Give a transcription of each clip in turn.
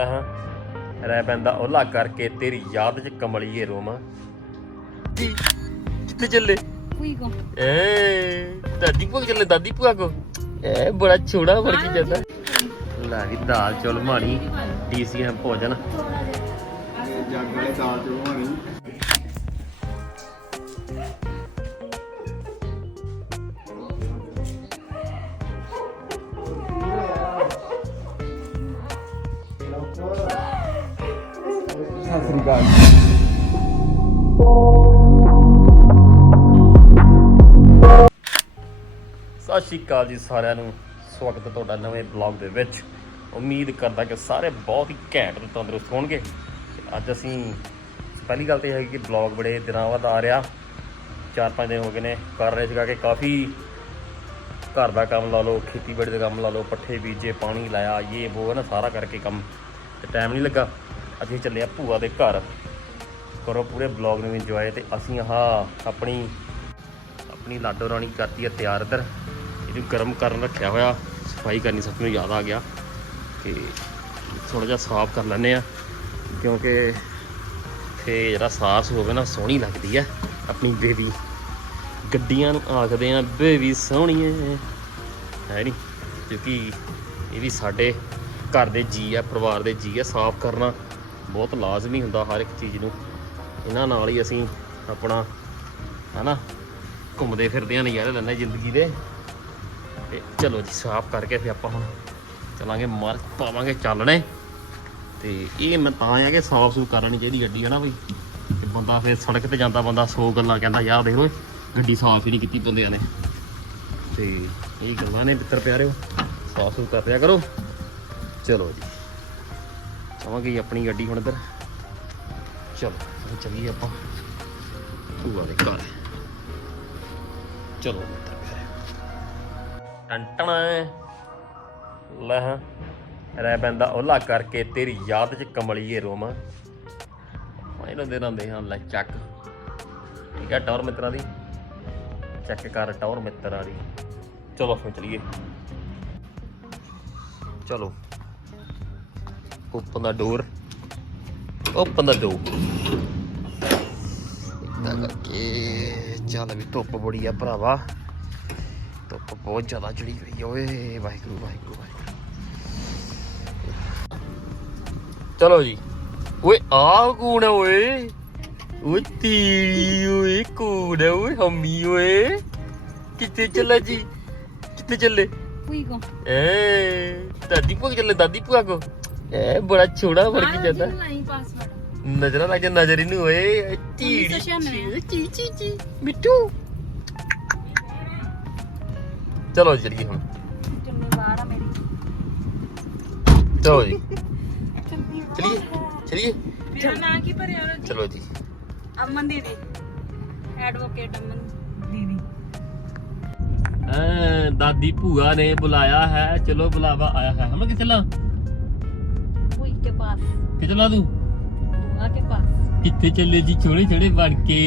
ਲੈ ਹਾਂ। ਰਹਿ ਪੈਂਦਾ ਉਹਲਾ ਕਰਕੇ ਤੇਰੀ ਯਾਦ 'ਚ ਕਮਲੀਏ ਰੋਮਾ। ਕਿੱਥੇ ਚੱਲੇ? ਕੋਈ ਕੋ। ਏ ਦਾਦੀ ਭੂਆ ਚੱਲੇ? ਦਾਦੀ ਭੂਆ ਕੋ? ਏ ਬੜਾ ਛੋੜਾ ਫੜ ਕੇ ਜਾਂਦਾ। ਲੈ ਵੀ ਦਾਲ ਚੌਲ ਮਾਣੀ ਡੀਸੀਐਮ ਭੋਜਨ। ਜੱਗ ਵਾਲੇ ਦਾਲ ਚੋਂ ਬਣੀ। ਸਤਿ ਸ੍ਰੀ ਅਕਾਲ ਸਤਿ ਸ਼੍ਰੀ ਅਕਾਲ ਜੀ ਸਾਰਿਆਂ ਨੂੰ। ਸਵਾਗਤ ਹੈ ਤੁਹਾਡਾ ਨਵੇਂ ਬਲੌਗ ਦੇ ਵਿੱਚ। ਉਮੀਦ ਕਰਦਾ ਕਿ ਸਾਰੇ ਬਹੁਤ ਹੀ ਘੈਂਟ ਤੇ ਤੰਦਰੁਸਤ ਹੋਣਗੇ। ਅੱਜ ਅਸੀਂ ਪਹਿਲੀ ਗੱਲ ਤੇ ਇਹ ਹੈ ਕਿ ਬਲੌਗ ਬੜੇ ਦਿਨਾਂ ਬਾਅਦ ਆ ਰਿਹਾ। ਚਾਰ ਪੰਜ ਦਿਨ ਹੋ ਗਏ ਨੇ ਕਰ ਰਹੇ ਸੀਗਾ ਕਿ ਕਾਫੀ ਘਰ ਦਾ ਕੰਮ ਲਾ ਲਓ, ਖੇਤੀਬਾੜੀ ਦਾ ਕੰਮ ਲਾ ਲਓ, ਪੱਠੇ ਬੀਜੇ, ਪਾਣੀ ਲਾਇਆ, ਇਹ ਉਹ ਨਾ, ਸਾਰਾ ਕਰਕੇ ਕੰਮ। ਤੇ ਟਾਈਮ ਨਹੀਂ ਲੱਗਾ। ਅਸੀਂ ਚੱਲੇ ਆ ਭੂਆ ਦੇ ਘਰ। ਕਰੋ ਪੂਰੇ ਬਲੌਗ ਨੂੰ ਇੰਜੋਏ ਤੇ ਅਸੀਂ ਆਹ ਆਪਣੀ ਆਪਣੀ ਲਾਡੋ ਰਾਣੀ ਕਰਤੀ ਹੈ ਤਿਆਰ ਇੱਧਰ। ਇਹਨੂੰ ਗਰਮ ਕਰਨ ਰੱਖਿਆ ਹੋਇਆ, ਸਫ਼ਾਈ ਕਰਨੀ ਸਭ ਨੂੰ ਯਾਦ ਆ ਗਿਆ। ਕਿ ਥੋੜਾ ਜਿਹਾ ਸਾਫ਼ ਕਰ ਲੈਂਦੇ ਆ, ਕਿਉਂਕਿ ਫੇ ਜਿਹੜਾ ਸਾਸ ਹੋਵੇ ਨਾ, ਸੋਹਣੀ ਲੱਗਦੀ ਹੈ ਆਪਣੀ ਬੇਬੀ। ਗੱਡੀਆਂ ਨੂੰ ਆਖਦੇ ਆ, ਬੇਬੀ ਸੋਹਣੀਏ ਹੈ ਨਹੀਂ ਕਿਉਂਕਿ ਇਹ ਵੀ ਸਾਡੇ ਘਰ ਦੇ ਜੀ ਆ, ਪਰਿਵਾਰ ਦੇ ਜੀ ਆ, ਸਾਫ਼ ਕਰਨਾ। ਬਹੁਤ ਲਾਜ਼ਮੀ ਹੁੰਦਾ ਹਰ ਇੱਕ ਚੀਜ਼ ਨੂੰ। ਇਹਨਾਂ ਨਾਲ ਹੀ ਅਸੀਂ ਆਪਣਾ, ਹਨਾ, ਘੁੰਮਦੇ ਫਿਰਦੇ ਆ ਨਜ਼ਾਰੇ ਲੈਂਦੇ ਜ਼ਿੰਦਗੀ ਦੇ। ਤੇ ਚਲੋ ਜੀ, ਸਾਫ਼ ਕਰਕੇ ਫਿਰ ਆਪਾਂ ਹੁਣ ਚਲਾਂਗੇ ਮਾਰ ਪਾਵਾਂਗੇ ਚੱਲਣੇ। ਤੇ ਇਹ ਮੈਂ ਤਾਂ ਆ ਕਿ ਸਾਫ਼ ਸੂਫ ਕਰਨੀ ਚਾਹੀਦੀ ਗੱਡੀ ਹੈ ਨਾ ਬਈ। ਤੇ ਬੰਦਾ ਫਿਰ ਸੜਕ ਤੇ ਜਾਂਦਾ, ਬੰਦਾ ਸੌ ਗੱਲਾਂ ਕਹਿੰਦਾ, ਯਾਰ ਦੇਖ ਲੋ ਗੱਡੀ ਸਾਫ਼ ਹੀ ਨਹੀਂ ਕੀਤੀ ਬੰਦਿਆਂ ਨੇ। ਤੇ ਇਹ ਗੱਲਾਂ ਨੇ ਮਿੱਤਰ ਪਿਆਰਿਓ, ਸਾਫ਼ ਸੂਫ ਕਰ ਰਿਆ ਕਰੋ। ਚਲੋ ਜੀ। ਆਵਾਂਗੇ ਆਪਣੀ ਗੱਡੀ ਹੁਣ ਇੱਧਰ। ਚਲੋ, ਹੁਣ ਚੱਲੀਏ ਆਪਾਂ। ਭੂਆ ਦੇ ਘਰ। ਚਲੋ ਮਿੱਤਰ ਲੈ ਰਹਿ ਪੈਂਦਾ ਉਹਲਾ ਕਰਕੇ ਤੇਰੀ ਯਾਦ 'ਚ ਕਮਲੀਏ ਰੋਮਾ। ਇਹਨਾਂ ਦੇ ਰਹਿੰਦੇ ਹਾਂ, ਲੈ ਚੱਕ। ਠੀਕ ਹੈ ਟੌਰ ਮਿੱਤਰਾਂ ਦੀ। ਚੈੱਕ ਕਰ ਟੌਰ ਮਿੱਤਰਾਂ ਦੀ। ਚਲੋ ਫਿਰ ਚਲੀਏ। ਚਲੋ। ਓਪਨ ਦਾ ਡੋਰ ਓਪਨ ਦਾ ਡੋਰ ਇਦਾਂ ਕਰਕੇ ਚੱਲ ਵੀ ਧੁੱਪ ਬੜੀ ਆ ਭਰਾਵਾ। ਧੁੱਪ ਬਹੁਤ ਜ਼ਿਆਦਾ ਚੜੀ ਹੋਈ ਓਏ। ਵਾਹਿਗੁਰੂ ਵਾਹਿਗੁਰੂ ਵਾਹਿਗੁਰੂ। ਚਲੋ ਜੀ। ਓਏ ਆ ਕੌਣ ਓਏ? ਓਏ ਤੀਰੀ ਓਏ ਕੌਣ ਹੈ ਓਏ? ਹਮੀ ਓਏ। ਕਿੱਥੇ ਚੱਲਾ ਜੀ? ਕਿੱਥੇ ਚੱਲੇ? ਕੋਈ ਕੋ। ਏ ਦਾਦੀ ਕੋਲ ਚੱਲੇ? ਦਾਦੀ ਭੂਆ ਕੋ? ਏ ਬੜਾ ਛੋੜਾ ਫੜ ਕੇ ਜਾਂਦਾ। ਲਾਈਨ ਪਾਸਵਰਡ ਨਜ਼ਰਾਂ ਲੱਗ ਜਾ ਨਜ਼ਰ ਇਹਨੂੰ ਓਏ ਢੀੜੀ 1996 ਚੀ ਚੀ ਚੀ। ਮਿੱਟੂ ਚਲੋ ਜੀ ਚੱਲੀਏ ਹੁਣ। ਚੁੰਨੀ ਬਾਹਰ ਆ ਮੇਰੀ। ਚਲੋ ਜੀ। ਚਲਿਏ ਚਲਿਏ। ਮੇਰਾ ਨਾਂ ਕੀ ਭਰਿਆ ਉਹਨੇ ਚਲੋ ਜੀ। ਅਮਨ ਦੀਦੀ। ਐਡਵੋਕੇਟ ਅਮਨ ਦੀਦੀ। ਐ ਦਾਦੀ ਭੂਆ ਨੇ ਬੁਲਾਇਆ ਹੈ। ਚਲੋ ਬੁਲਾਵਾ ਆਇਆ ਹੈ। ਹਮ ਕਿ ਚੱਲਾਂ ਕੇ ਪਾਸ। ਕਿ ਚੱਲਾਂ ਤੂੰ ਬੁਆ ਕੇ ਪਾਸ। ਕਿੱਥੇ ਚੱਲੇ ਜੀ? ਛੋੜੇ ਛੋੜੇ ਬਣ ਕੇ।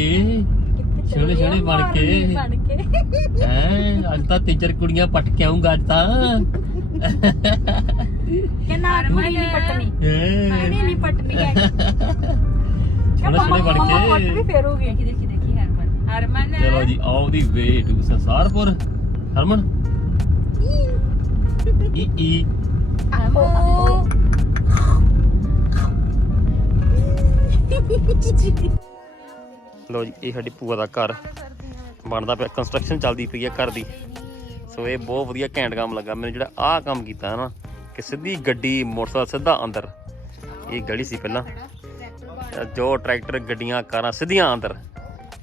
ਛੋਟੇ ਛੋਟੇ ਬਣ ਕੇ। ਬਣ ਕੇ। ਐ ਅੱਜ ਤਾਂ ਤਿੰਨ ਚਾਰ ਕੁੜੀਆਂ ਪਟ ਕੇ ਆਉਂਗਾ ਅੱਜ ਤਾਂ। ਕਿ ਨਾ ਕੁੜੀ ਨਹੀਂ ਪਟਣੀ। ਐ ਕੁੜੀ ਨਹੀਂ ਪਟਣੀ ਹੈ ਛੋੜੇ ਛੋੜੇ ਬਣ ਕੇ। ਫੇਰੋਗੇ ਦੇਖੀ ਦੇਖੀ ਦੇਖੀ ਹਰਮਨ। ਹਰਮਨ। ਚਲੋ ਜੀ ਆਲ ਦੀ ਵੇ ਟੂ ਸੰਸਾਰਪੁਰ। ਹਰਮਨ? ਈ। ਈ ਓ ਲੋ ਜੀ ਇਹ ਸਾਡੀ ਭੂਆ ਦਾ ਘਰ। ਬਣਦਾ ਪਿਆ ਕੰਸਟਰਕਸ਼ਨ ਚੱਲਦੀ ਪਈ ਹੈ ਘਰ ਦੀ। ਸੋ ਇਹ ਬਹੁਤ ਵਧੀਆ ਘੈਂਟ ਕੰਮ ਲੱਗਾ। ਮੈਨੂੰ ਜਿਹੜਾ ਆਹ ਕੰਮ ਕੀਤਾ ਹੈ ਨਾ ਕਿ ਸਿੱਧੀ ਗੱਡੀ ਮੋਟਰਸਾਈਕਲ ਸਿੱਧਾ ਅੰਦਰ। ਇਹ ਗਲੀ ਸੀ ਪਹਿਲਾਂ। ਜੋ ਟਰੈਕਟਰ ਗੱਡੀਆਂ ਕਾਰਾਂ ਸਿੱਧੀਆਂ ਅੰਦਰ।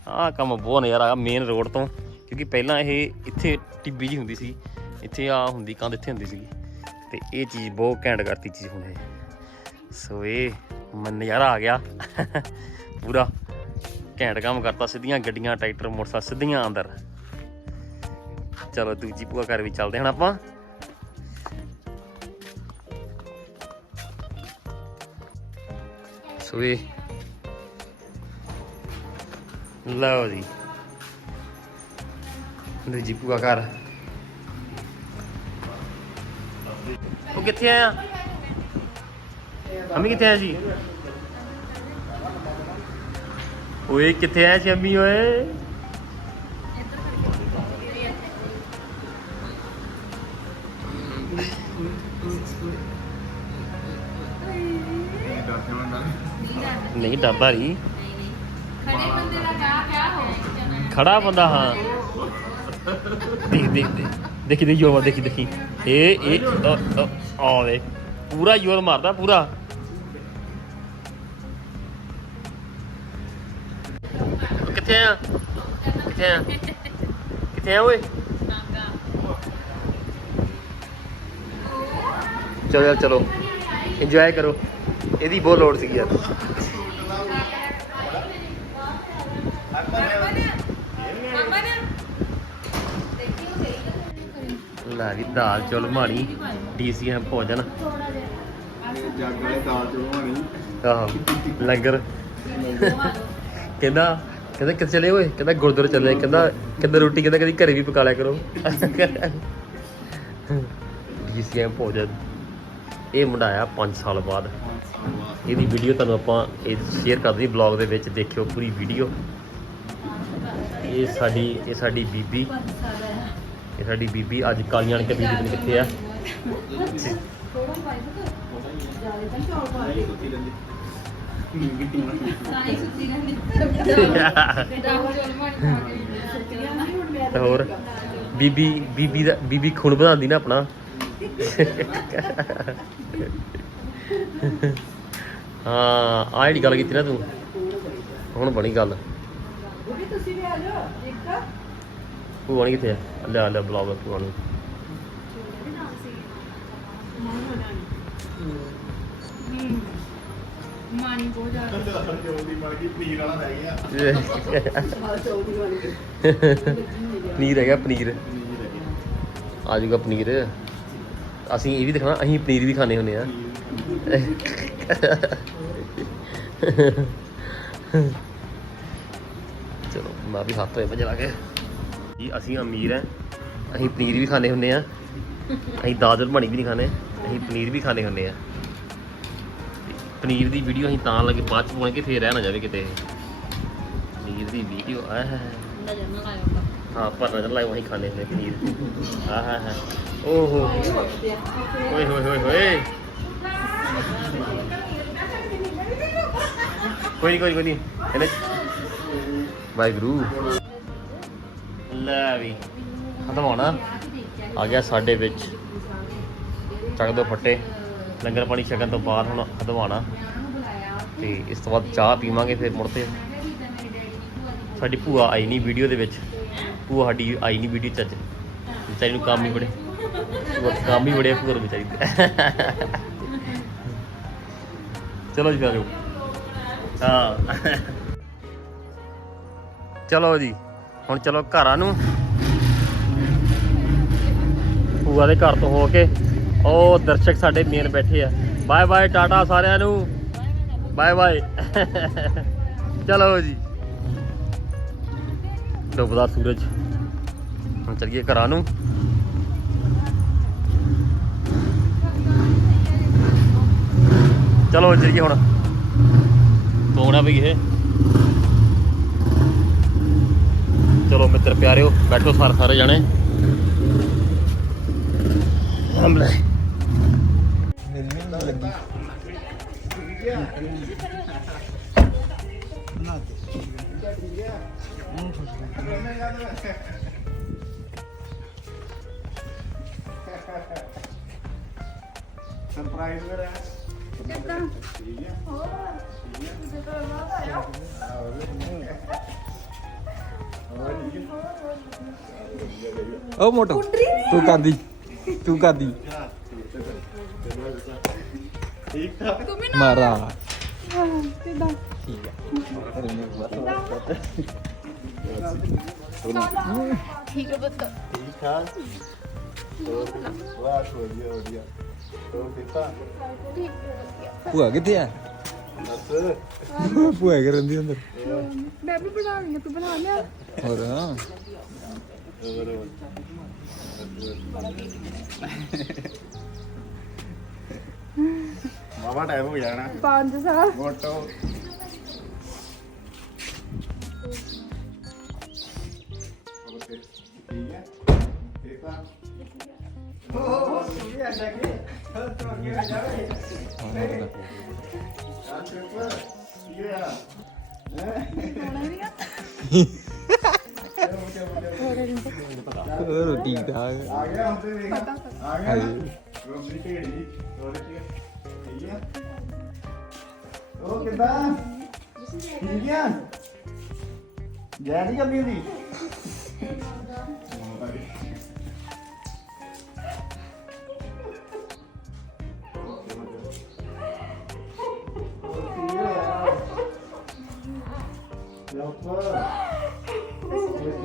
ਆਹ ਕੰਮ ਬਹੁਤ ਨਜ਼ਾਰਾ ਆ ਮੇਨ ਰੋਡ ਤੋਂ। ਕਿਉਂਕਿ ਪਹਿਲਾਂ ਇਹ ਇੱਥੇ ਟਿੱਬੀ ਜੀ ਹੁੰਦੀ ਸੀ। ਇੱਥੇ ਆ ਹੁੰਦੀ ਕੰਧ ਇੱਥੇ ਹੁੰਦੀ ਸੀ ਤੇ ਇਹ ਚੀਜ਼ ਬਹੁਤ ਘੈਂਟ ਕਰਤੀ ਚੀਜ਼ ਹੁਣ ਇਹ। ਸੋ ਇਹ ਮਨ ਨਜ਼ਾਰਾ ਆ ਗਿਆ। ਪੂਰਾ ਘੈਂਟ ਕੰਮ ਕਰਤਾ, ਸਿੱਧੀਆਂ ਗੱਡੀਆਂ, ਟਰੈਕਟਰ, ਮੋਟਰਸਾਈਕਲ ਸਿੱਧੀਆਂ ਅੰਦਰ। ਚਲੋ ਦੂਜੀ ਭੂਆ ਘਰ ਵੀ ਚੱਲਦੇ ਹਾਂ ਆਪਾਂ। ਸੋ ਲਓ ਜੀ। ਦੂਜੀ ਭੂਆ ਘਰ। ਉਹ ਕਿੱਥੇ ਆਇਆ? ਅੰਮੀ ਕਿੱਥੇ ਆ ਜੀ? ਓਏ, ਕਿੱਥੇ ਆ ਜੀ ਅੰਮੀ ਓਏ? ਨਹੀਂ, ਡੱਬਾ ਨਹੀਂ ਖੜਾ ਬੰਦਾ, ਹਾਂ। ਦੇਖ ਦੇਖ, ਦੇਖੀ। ਦੇਖੀ ਜੋਰ ਦੇਖੀ ਦੇਖੀ। ਇਹ ਇਹ ਆ ਵੇ। ਪੂਰਾ ਜੋਰ ਮਾਰਦਾ, ਪੂਰਾ। ਕਿੱਥੇ ਆ? ਕਿੱਥੇ ਆ? ਕਿੱਥੇ ਆ ਓਏ? ਚਲੋ ਯਾਰ ਚਲੋ। ਇੰਜੋਏ ਕਰੋ। ਇਹਦੀ ਬਹੁਤ ਲੋੜ ਸੀਗੀ ਯਾਰ। ਲੈ ਵੀ ਦਾਲ ਚੌਲ ਮਾਣੀ ਡੀਸੀਐਮ ਭੋਜਨ। ਜੱਗ ਵਾਲੇ ਦਾਲ ਚੋਂ ਹੋਣੀ ਆਹੋ ਲੰਗਰ। ਕਹਿੰਦਾ ਕਹਿੰਦਾ ਕਿੱਥੇ ਚਲੇ ਓਏ? ਕਹਿੰਦਾ ਗੁਰਦੁਆਰੇ ਚੱਲੇ। ਕਹਿੰਦਾ ਕਹਿੰਦਾ ਰੋਟੀ ਕਹਿੰਦਾ ਕਦੀ ਘਰੇ ਵੀ ਪਕਾ ਲਿਆ ਕਰੋ। ਡੀਸੀਐਮ ਭੋਜਨ। ਇਹ ਮੁੰਡਾ ਆਇਆ 5 ਸਾਲ ਬਾਅਦ। ਇਹਦੀ ਵੀਡੀਓ ਤੁਹਾਨੂੰ ਆਪਾਂ ਇਹ ਸ਼ੇਅਰ ਕਰ ਦਈ ਬਲੌਗ ਦੇ ਵਿੱਚ। ਦੇਖਿਓ ਪੂਰੀ ਵੀਡੀਓ ਇਹ ਸਾਡੀ ਇਹ ਸਾਡੀ ਬੀਬੀ। ਇਹ ਸਾਡੀ ਬੀਬੀ ਅੱਜ ਕਾਲੀਆਂ ਕੇ ਬੀਬੀ ਕਿੱਥੇ ਆ? ਸਾਈ ਸੁੱਤੀ ਰਹਿੰਦੀ ਰਾਹੁਲ ਚੋਲ ਮਾਰੀ ਤੇ ਹੋਰ, ਬੀਬੀ ਬੀਬੀ ਦਾ, ਬੀਬੀ ਖੂਨ ਵਧਾਉਂਦੀ ਨਾ ਆਪਣਾ। ਹਾਂ ਆ ਜਿਹੜੀ ਗੱਲ ਕੀਤੀ ਨਾ ਤੂੰ, ਹੁਣ ਬਣੀ ਗੱਲ। ਭੂਆ ਨੀ ਕਿੱਥੇ ਆ? ਲੈ ਲੈ ਬੁਲਾਓ ਭੂਆ ਨੂੰ। ਮਾਣੀ ਬਹੁਤ ਜ਼ਿਆਦਾ ਪਨੀਰ ਹੈਗਾ ਪਨੀਰ। ਆ ਜਾਊਗਾ ਪਨੀਰ। ਅਸੀਂ ਇਹ ਵੀ ਦਿਖਾਣਾ ਅਸੀਂ ਪਨੀਰ ਵੀ ਖਾਣੇ ਹੁੰਦੇ ਆ। ਚਲੋ ਮੈਂ ਵੀ ਹੱਥ ਹੋਏ ਭਜ ਲਾ ਕੇ। ਜੀ ਅਸੀਂ ਅਮੀਰ ਆ ਅਸੀਂ ਪਨੀਰ ਵੀ ਖਾਣੇ ਹੁੰਦੇ ਆ। ਅਸੀਂ ਦਾਦਲ ਬਣੀ ਵੀ ਨਹੀਂ ਖਾਣੇ ਅਸੀਂ ਪਨੀਰ ਵੀ ਖਾਣੇ ਹੁੰਦੇ ਆ। ਪਨੀਰ ਦੀ ਵੀਡੀਓ ਅਸੀਂ ਤਾਂ ਲੱਗੇ ਬਾਅਦ ਚ ਪਾਉਣਗੇ ਫੇਰ ਰਹਿ ਨਾ ਜਾਵੇ ਕਿਤੇ। ਪਨੀਰ ਦੀ ਵੀਡੀਓ ਆਹ ਨਜ਼ਰ ਨਾ ਲਾਇਓ ਹਾਂ ਪਰ ਨਜ਼ਰ ਲਾਇਓ ਅਸੀਂ ਖਾਣੇ ਹੁੰਦੇ ਪਨੀਰ। ਆਹ ਹਾ ਓਹੋ। ਓਏ ਹੋਏ ਹੋਏ ਹੋਏ ਕੋਈ ਨਹੀਂ ਕੋਈ ਨੀ, ਕੋਈ ਨਹੀਂ ਇਹਨੇ ਵਾਹਿਗੁਰੂ। ਲੈ ਵੀ। ਖਤਮ ਹੋਣਾ। ਆ ਗਿਆ ਸਾਡੇ ਵਿੱਚ। ਚੱਕ ਦੋ ਫੱਟੇ। ਲੰਗਰ ਪਾਣੀ ਛਕਣ ਤੋਂ ਬਾਅਦ ਹੁਣ ਹਦਵਾਣਾ। ਤੇ ਇਸ ਤੋਂ ਬਾਅਦ ਚਾਹ ਪੀਵਾਂਗੇ ਫਿਰ ਮੁੜ ਤੇ ਸਾਡੀ ਭੂਆ ਆਈ ਨਹੀਂ ਵੀਡੀਓ ਦੇ ਵਿੱਚ। ਭੂਆ ਸਾਡੀ ਆਈ ਨਹੀਂ ਵੀਡੀਓ ਚ ਵਿਚਾਰੀ ਨੂੰ ਕੰਮ ਹੀ ਬੜੇ। ਭੂਆ ਕੰਮ ਹੀ ਬੜੇ ਭੂਆ ਵਿਚਾਰੀ ਚਲੋ ਜੀ ਫਿਰ ਆਜੋ ਹਾਂ। ਚਲੋ ਜੀ, ਹੁਣ ਚਲੋ ਘਰਾਂ ਨੂੰ। ਭੂਆ ਦੇ ਘਰ ਤੋਂ ਹੋ ਕੇ ਉਹ ਦਰਸ਼ਕ ਸਾਡੇ ਮੇਨ ਬੈਠੇ ਆ। ਬਾਏ ਬਾਏ ਟਾਟਾ ਸਾਰਿਆਂ ਨੂੰ। ਬਾਏ ਬਾਏ ਚਲੋ ਜੀ। ਡੁੱਬਦਾ ਸੂਰਜ। ਹੁਣ ਚੱਲੀਏ ਘਰਾਂ ਨੂੰ। ਚਲੋ ਚੱਲੀਏ ਹੁਣ। ਸੋਣਾ ਵੀ ਇਹ? ਚਲੋ ਮਿੱਤਰ ਪਿਆਰਿਓ ਬੈਠੋ ਸਾਰੇ ਸਾਰੇ ਜਾਣੇ। ਹਮਲੇ ਸਰਪ੍ਰਾਈਜ਼ ਮੇਰਾ ਓ ਮੋਟੋ ਤੂੰ ਕਾਦੀ ਤੂੰ ਕਾਦੀ ਠੀਕ ਠਾਕ ਮਾਰਾ ਠੀਕ ਠਾਕ? ਹੋਰ ਵਾਹ ਵਧੀਆ ਵਧੀਆ। ਹੋਰ ਕਿੱਥਾ ਭੂਆ ਕਿੱਥੇ ਆ? ਭੂਆ ਕਰਨ ਦੀ ਅੰਦਰ? ਮੈਂ ਵੀ ਬਣਾ ਲਈ ਤੂੰ ਬਣਾ ਲਿਆ। ਹੋਰ? ਹੋਰ ਆਵਾ ਟਾਈਮ ਹੋ ਜਾਣਾ। 5 ਸਾਲ। ਮੋਟੋ ਠੀਕ ਹੈ ਠੀਕ ਆ ਹੋ ਹੋ ਹੋ ਸੁਣੀ ਆ ਜਾ ਕੇ ਹਰ ਤੋਂ ਅੱਗੇ ਆ ਜਾਵੇ ਆ ਆ ਹੋਰ ਠੀਕ ਠਾਕ। ਆ ਗਿਆ ਹੁਣ ਤੇ ਵੇਖ। ਆ ਗਿਆ। ਰੋਮੀ ਢੇੜੀ। ਹੋਰ ਕੀ ਉਹ ਕਿਦਾਂ ਠੀਕ ਹੈ ਜੈ ਨਹੀਂ ਕਰਨੀ ਹੁੰਦੀ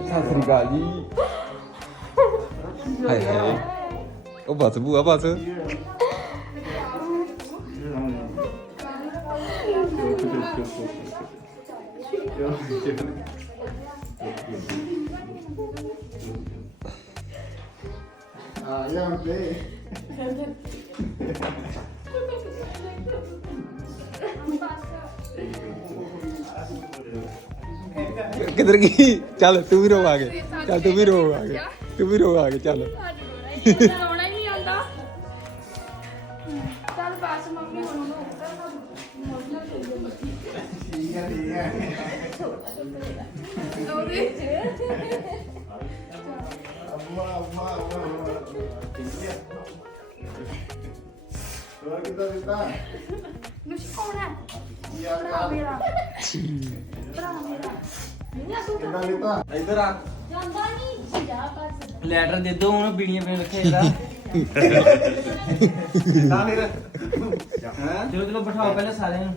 ਸਤਿ ਸ੍ਰੀ ਅਕਾਲ ਜੀ ਹਾਏ ਹਾਏ ਉਹ ਬਸ ਬੂਆ ਬਸ ਆ ਜਾ ਹੁਣ ਤੇ ਕਿੱਧਰ ਗਈ? ਚੱਲ, ਤੂੰ ਵੀ ਰੋ ਆ ਗਏ ਚੱਲ, ਤੂੰ ਵੀ ਰੋ ਆ ਗਏ ਤੂੰ ਵੀ ਰੋ ਆ ਕੇ, ਚੱਲ। ਚੱਲ ਬਸ ਮੰਮੀ ਹੁਣ ਉਹਨੂੰ ਠੀਕ ਹੈ ਠੀਕ ਹੈ। ਅੰਮਾ ਅੰਮਾ ਅੰਮਾ ਠੀਕ ਹੈ। ਹੋਰ ਕਿਦਾਂ ਦਿੱਤਾ? ਨੁਸ਼ ਕੌਣ ਹੈ। ਯਾਰ ਭਰਾ ਮੇਰਾ। ਭਰਾ ਮੇਰਾ। ਕਿਦਾਂ ਦਿੱਤਾ? ਇੱਧਰ ਆ। ਜਾਂਦਾ ਨਹੀਂ ਜਾ ਬਸ। ਲੈਟਰ ਦੇ ਦੋ ਹੁਣ ਬੀੜੀਆਂ ਪੀਣ ਰੱਖੇ ਇਹਦਾ। ਫਿਰ ਹਾਂ ਚਲੋ ਚਲੋ ਬਿਠਾਓ ਪਹਿਲੇ ਸਾਰਿਆਂ ਨੂੰ।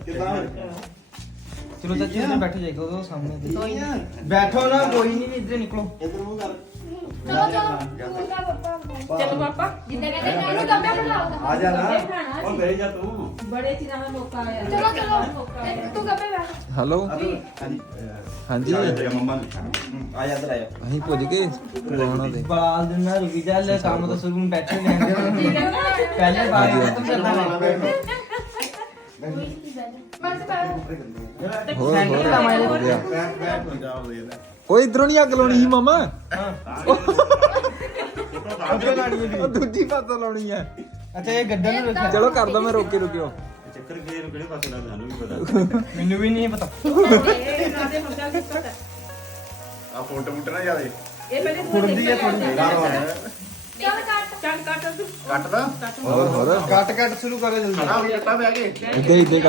ਚਲੋ ਚਾਚੀ ਬੈਠੇ ਜਾਈਓ ਉਹਦੇ ਸਾਹਮਣੇ ਦੇ। ਬੈਠੋ ਨਾ ਕੋਈ ਨਹੀਂ ਇੱਧਰ ਨਿਕਲੋ। ਇਧਰ ਮੂੰਹ ਕਰ। ਚਲੋ ਚਲੋ ਮੁੰਡਾ ਪੱਪਾ। ਚਲੋ ਪਾਪਾ ਜਿੱਦਾਂ ਕਹਿੰਦੇ ਇਹਨੂੰ ਗੱਬੇ ਬੁਲਾਓ ਆ ਜਾ ਨਾ। ਉਹ ਬਹਿ ਜਾ ਤੂੰ। ਬੜੇ ਚਿਰਾਂ ਦਾ ਮੌਕਾ ਆਇਆ। ਚਲੋ ਚਲੋ। ਤੇ ਤੂੰ ਗੱਬੇ ਬੈਠ ਹੈਲੋ? ਹਾਂਜੀ। ਅਸੀਂ ਪੁੱਜ ਗਏ ਬੁਲਾਉਣਾ ਦੇ। ਬਾਲ ਦਿਨਾ ਰੁਕੀ ਜਾ ਲੈ ਕੰਮ ਤਾਂ ਸ਼ੁਰੂ ਨੂੰ ਬੈਠੇ ਰਹਿੰਦੇ ਹੁਣ ਪਹਿਲੇ ਬਾਰ ਖਤਮ ਕਰਨਾ। ਬਸ ਬੈਠ ਹੋਰ ਹੋਰ। ਹੋ ਗਿਆ ਹੋ ਓਏ ਇਧਰੋਂ ਨਹੀਂ ਅੱਗ ਲਾਉਣੀ ਸੀ ਮਾਮਾ? ਹੈ। ਉਹ ਦੂਜੀ ਪਾਸੋਂ ਲਾਉਣੀ ਹੈ ਅੱਛਾ ਇਹ ਗੱਡਾ ਨੂੰ ਰੱਖਿਆ ਚਲੋ ਕਰਦਾ ਮੈਂ ਰੋਕੇ ਰੁਕਿਓ। ਚੱਕਰ ਨੂੰ ਕਿਹੜੇ ਪਾਸੇ ਲੱਗਦਾ ਸਾਨੂੰ ਵੀ ਪਤਾ। ਮੈਨੂੰ ਵੀ ਨਹੀਂ ਪਤਾ। ਆ ਫੋਟੋ ਨਾ ਜਾਵੇ ਇਹ ਪਹਿਲੇ ਫੁੱਟਦੀ ਹੈ ਥੋੜੀ ਚੱਲ ਕੱਟ। ਚੱਲ ਕੱਟ। ਤੂੰ ਕੱਟਦਾ? ਹੋਰ ਹੋਰ। ਕੱਟ ਕੱਟ ਸ਼ੁਰੂ ਕਰੋ ਜਲਦੀ। ਖੜਾ ਹੋ ਕੇ ਕੱਟਾ ਬਹਿ ਕੇ। ਇੱਦਾਂ ਹੀ ਇੱਦਾਂ ਹੀ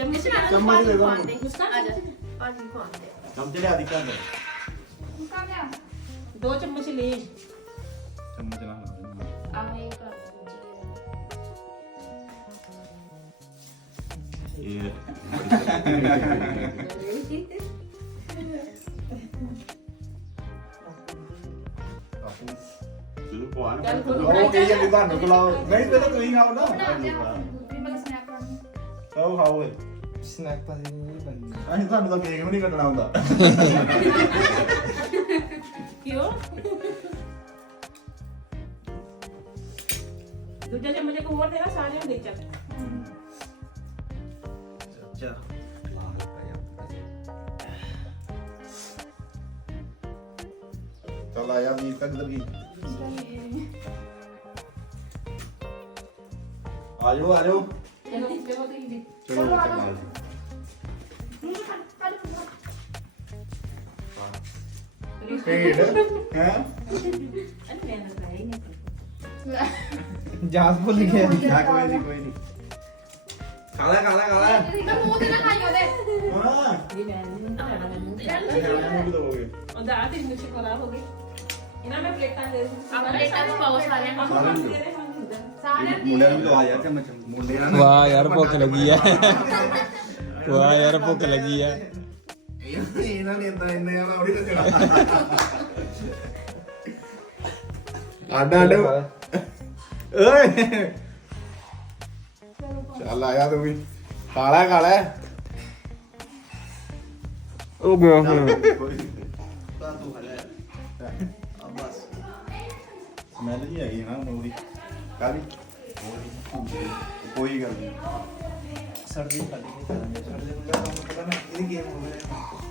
ਚਮਚ ਨਾਲ ਚਮਚ ਦੇ ਦੋ। ਮੁਸਕਾਨ ਆ ਜਾ ਪਾਜੀ ਖਵਾਉਂਦੇ। ਚਮਚ ਲਿਆ ਦੀ ਕੰਦ ਮੁਸਕਾ ਲਿਆ ਦੋ ਚਮਚ ਲੈ। ਚਮਚ ਨਾਲ ਇਹ ਕਰ ਇਹ ਤੂੰ ਪਵਾਨ ਚੱਲ ਖੋਲ ਉਹ ਕਹੀ ਜਾਂਦੀ ਤੁਹਾਨੂੰ ਖਲਾਓ ਨਹੀਂ। ਪਹਿਲਾਂ ਤੁਸੀਂ ਖਾਓ ਨਾ। ਖਾਓ ਖਾਓ ਓਏ ਸਨੈਕ ਪਾਸੇ ਨਹੀਂ ਬੰਦੀ ਅਸੀਂ ਤੁਹਾਨੂੰ ਤਾਂ ਕੇਕ ਵੀ ਨਹੀਂ ਕੱਟਣਾ ਹੁੰਦਾ। ਕਿਉਂ? ਦੂਜਾ ਚਮਚ ਇੱਕ ਹੋਰ ਦੇਣਾ ਸਾਰਿਆਂ ਦੇ ਚੱਲ। ਅੱਛਾ ਚੱਲ ਆਇਆ ਵੀ ਤੱਕ ਦਰ ਗਈ ਆ ਜਾਓ ਆ ਜਾਓ। ਚਲੋ ਚਲੋ ਤੇ ਜੀ ਚਲੋ। ਚਲੋ ਆ ਜਾਓ। ਢੇਡ ਹੈ? ਨਾ ਜਾਸ ਭੁੱਲ ਗਿਆ ਨਾ ਕੋਈ ਨਹੀਂ। ਕੋਈ ਨਹੀਂ ਕਾਲਾ ਕਾਲਾ ਕਾਲਾ ਮੈਂ ਮੂੰਹ ਤੇ ਨਾ ਖਾਈ ਉਹਦੇ। ਹਾਂ। ਇਹ ਮੈਂ ਨਹੀਂ ਖਾਣਾ ਮੈਨੂੰ ਇਹ ਵੀ ਦੋਗੇ ਉਹਦਾ ਆ ਤੇ ਮਿਰਚ ਕੋਲਾ ਹੋ ਗਈ। ਇਹਨਾਂ ਮੈਂ ਪਲੇਟਾਂ ਦੇ ਦੂੰ ਆਹ ਪਲੇਟਾਂ ਵੀ ਪਾਓ ਸਾਰਿਆਂ ਨੂੰ। ਸਾਰਿਆਂ ਨੂੰ। ਦੇ ਦੇ ਸਾਨੂੰ ਸਾਰਿਆਂ ਦੀ। ਮੁੰਡਿਆਂ ਨੂੰ ਵੀ ਦਵਾ ਯਾਰ ਚਮਚ ਮੁੰਡਿਆਂ ਨੂੰ ਵਾਹ ਯਾਰ ਭੁੱਖ ਲੱਗੀ ਐ ਵਾਹ ਯਾਰ ਭੁੱਖ ਲੱਗੀ ਐ ਇਹਨਾਂ ਨੇ ਇਦਾਂ ਇੰਨੇ ਆ ਉਹਦੀ ਤੇ ਆਡਾ ਆਡਾ। ਓਏ। ਚੱਲ ਆਇਆ ਤੂੰ ਵੀ। ਕਾਲਾ ਕਾਲਾ ਉਹ ਗਿਆ ਹੁਣ। ਤੂੰ ਖਾ ਲੈ ਆ ਬਸ। ਸਮੈਲ ਜੀ ਹੈਗੀ ਨਾ ਮੂਰੀ ਕਾਲੀ ਕੋਈ ਗੱਲ ਨਹੀਂ। ਸਰਦੀ ਖਾਲੀ ਨਹੀਂ ਕਰਾਂਗੇ ਸਰਦੀ ਨੂੰ ਕੰਮ ਪਤਾ ਨਾ ਇਹ ਗੇਮ ਹੋ ਗਿਆ